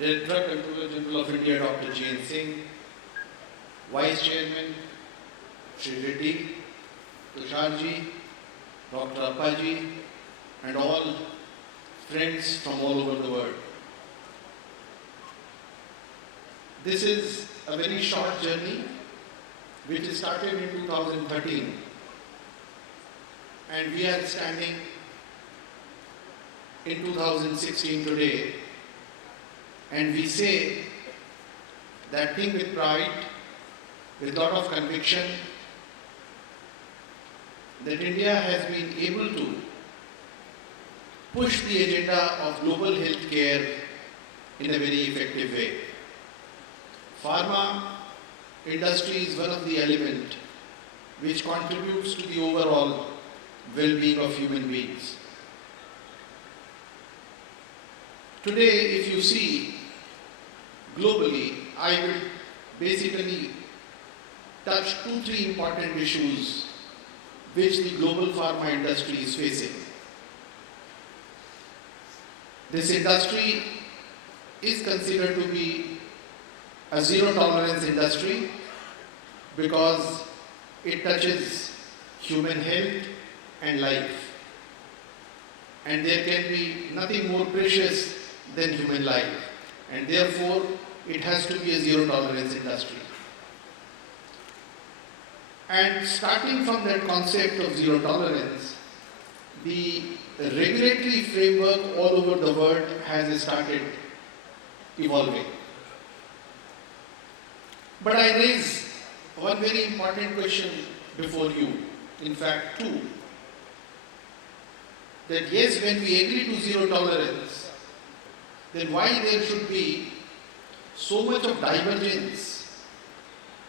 Director, Controller General of India, Dr. G. N. Singh, Vice Chairman, Shri, Tusharji, Dr. Appaji, and all friends from all over the world. This is a very short journey which started in 2013, and we are standing in 2016 today, and we say that thing with pride, with a lot of conviction, that India has been able to push the agenda of global health care in a very effective way. Pharma industry is one of the elements which contributes to the overall well-being of human beings. Today, if you see globally, I will basically touch 2-3 important issues which the global pharma industry is facing. This industry is considered to be a zero-tolerance industry because it touches human health and life. And there can be nothing more precious than human life. And therefore, it has to be a zero-tolerance industry. And starting from that concept of zero tolerance, the regulatory framework all over the world has started evolving. But I raise one very important question before you, in fact two, that yes, when we agree to zero tolerance, then why there should be so much of divergence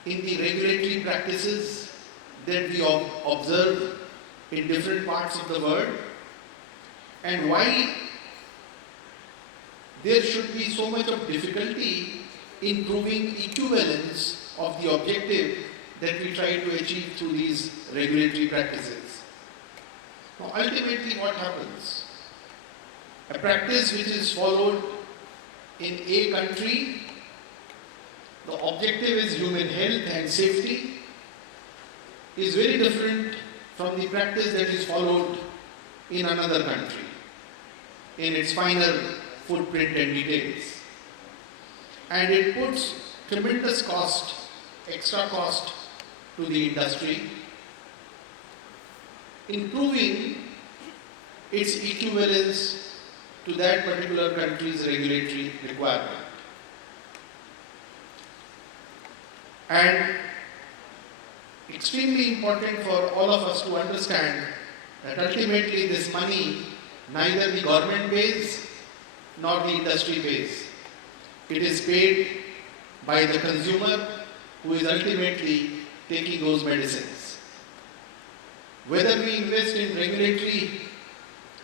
in the regulatory practices that we observe in different parts of the world, and why there should be so much of difficulty in proving equivalence of the objective that we try to achieve through these regulatory practices. Now, ultimately what happens? A practice which is followed in a country, the objective is human health and safety, is very different from the practice that is followed in another country, in its finer footprint and details. And it puts tremendous cost, extra cost to the industry in proving its equivalence to that particular country's regulatory requirement. And extremely important for all of us to understand that ultimately this money neither the government pays nor the industry pays. It is paid by the consumer who is ultimately taking those medicines. Whether we invest in regulatory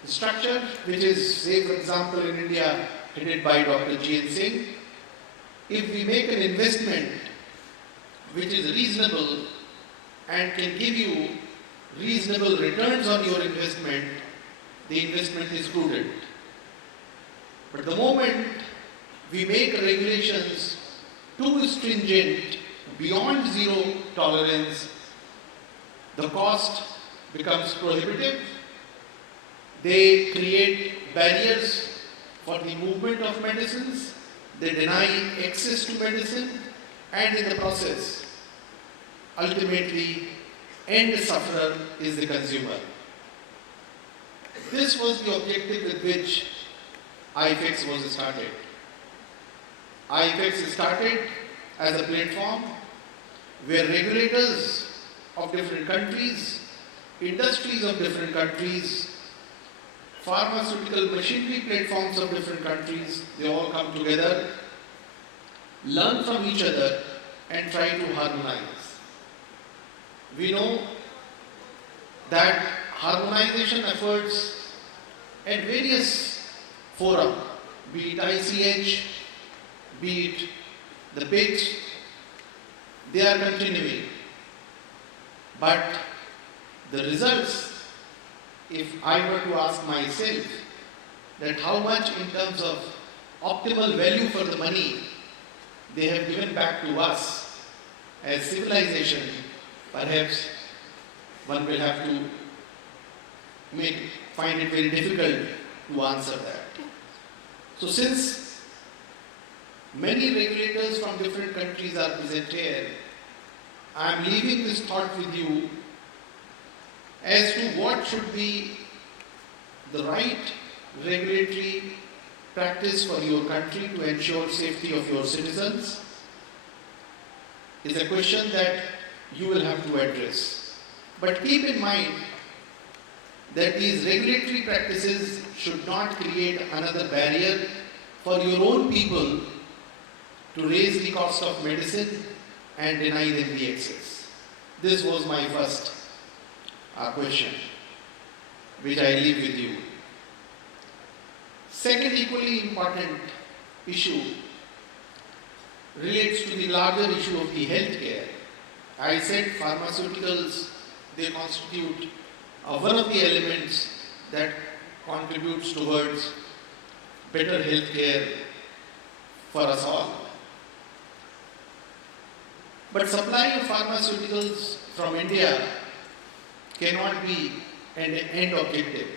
structure, which is, say for example in India, headed by Dr. G. N. Singh, if we make an investment which is reasonable and can give you reasonable returns on your investment, the investment is prudent. But the moment we make regulations too stringent, beyond zero tolerance, the cost becomes prohibitive. They create barriers for the movement of medicines, they deny access to medicine, and in the process, ultimately, end sufferer is the consumer. This was the objective with which iPHEX was started. iPHEX started as a platform where regulators of different countries, industries of different countries, pharmaceutical machinery platforms of different countries, they all come together, learn from each other and try to harmonize. We know that harmonization efforts at various fora, be it ICH, be it the PICS, they are continuing. But the results, if I were to ask myself that how much in terms of optimal value for the money they have given back to us as civilization, perhaps one will have to find it very difficult to answer that. So since many regulators from different countries are present here, I am leaving this thought with you as to what should be the right regulatory practice for your country to ensure safety of your citizens is a question that you will have to address. But keep in mind that these regulatory practices should not create another barrier for your own people to raise the cost of medicine and deny them the access. This was my first question, which I leave with you. Second equally important issue relates to the larger issue of the healthcare. I said pharmaceuticals, they constitute one of the elements that contributes towards better healthcare for us all. But supply of pharmaceuticals from India cannot be an end objective,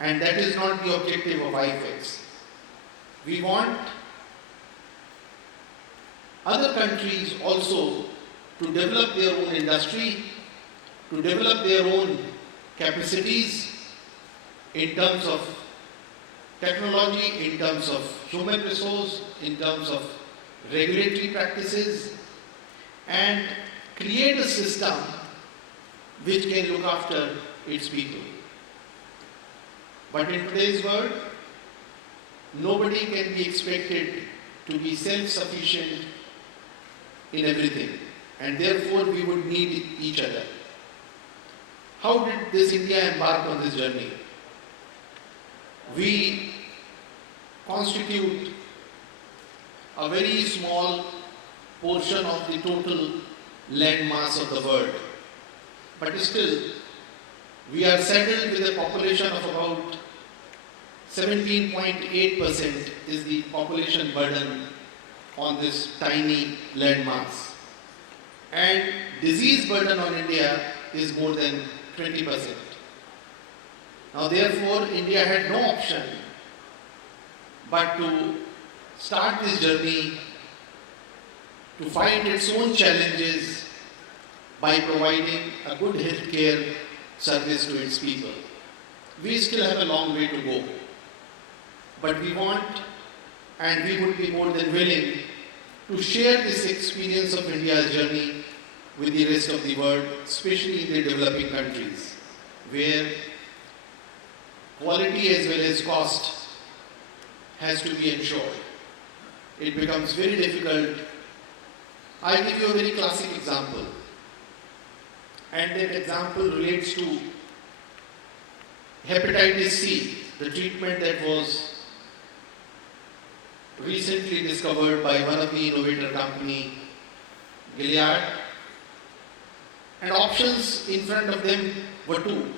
and that is not the objective of iPHEX. We want other countries also to develop their own industry, to develop their own capacities in terms of technology, in terms of human resource, in terms of regulatory practices, and create a system which can look after its people. But in today's world, nobody can be expected to be self-sufficient in everything, and therefore we would need each other. How did this India embark on this journey? We constitute a very small portion of the total land mass of the world, but still we are saddled with a population of about 17.8% is the population burden on this tiny land mass, and disease burden on India is more than 20%. Now therefore India had no option but to start this journey to fight its own challenges by providing a good healthcare service to its people. We still have a long way to go, but we want and we would be more than willing to share this experience of India's journey with the rest of the world, especially in the developing countries, where quality as well as cost has to be ensured. It becomes very difficult. I give you a very classic example, and that example relates to hepatitis C, the treatment that was recently discovered by one of the innovator company, Gilead, and options in front of them were two.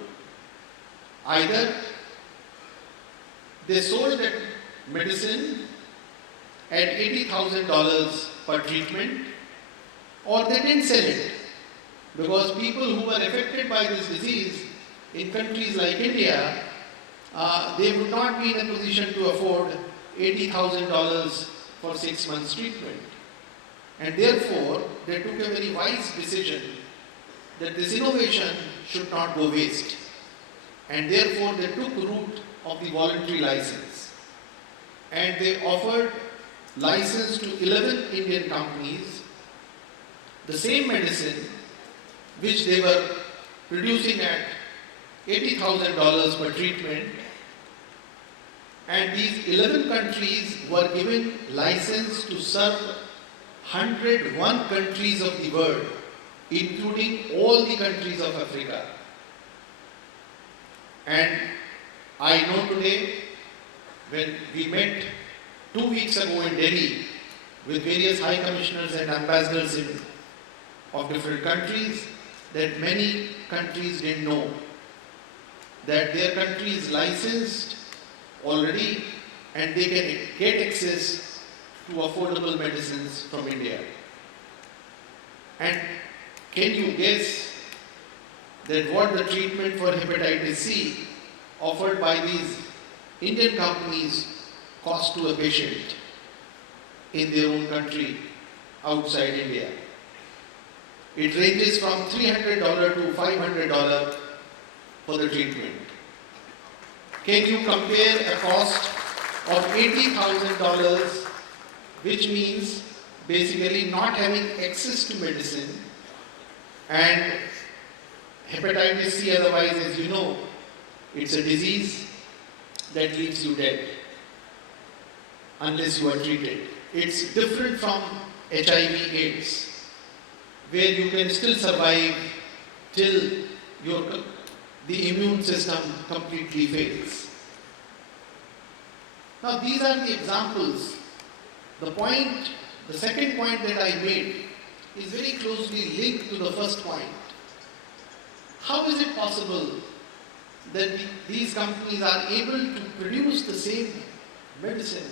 Either they sold that medicine at $80,000 per treatment, or they didn't sell it, because people who were affected by this disease in countries like India, they would not be in a position to afford $80,000 for 6 months treatment. And therefore, they took a very wise decision that this innovation should not go waste. And therefore, they took route of the voluntary license. And they offered license to 11 Indian companies, the same medicine which they were producing at $80,000 per treatment, and these 11 countries were given license to serve 101 countries of the world, including all the countries of Africa. And I know today, when we met 2 weeks ago in Delhi with various high commissioners and ambassadors of different countries, that many countries didn't know that their country is licensed already and they can get access to affordable medicines from India. And can you guess that what the treatment for hepatitis C offered by these Indian companies cost to a patient in their own country outside India? It ranges from $300 to $500 for the treatment. Can you compare a cost of $80,000, which means basically not having access to medicine, and hepatitis C, otherwise, as you know, it's a disease that leaves you dead unless you are treated. It's different from HIV/AIDS, where you can still survive till the immune system completely fails. Now, these are the examples. The second point that I made is very closely linked to the first point. How is it possible that these companies are able to produce the same medicine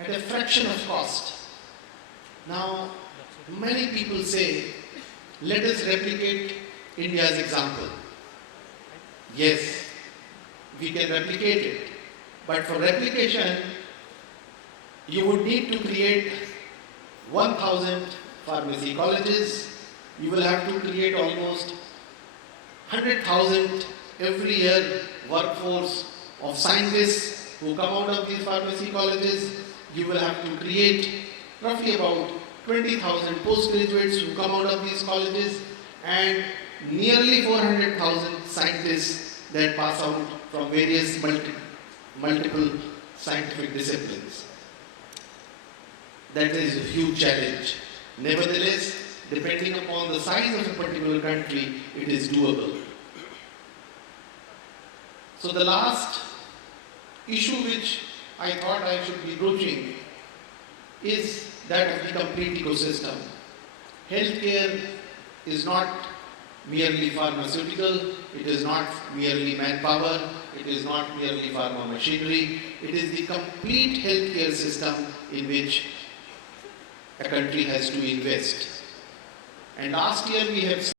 at a fraction of cost? Now, many people say, let us replicate India's example. Yes, we can replicate it. But for replication, you would need to create 1,000 pharmacy colleges. You will have to create almost 100,000 every year workforce of scientists who come out of these pharmacy colleges. You will have to create roughly about 20,000 postgraduates who come out of these colleges, and nearly 400,000 scientists that pass out from various multiple scientific disciplines. That is a huge challenge. Nevertheless, depending upon the size of a particular country, it is doable. So the last issue which I thought I should be broaching is that of the complete ecosystem. Healthcare is not merely pharmaceutical, it is not merely manpower, it is not merely pharma machinery, it is the complete healthcare system in which a country has to invest. And last year we have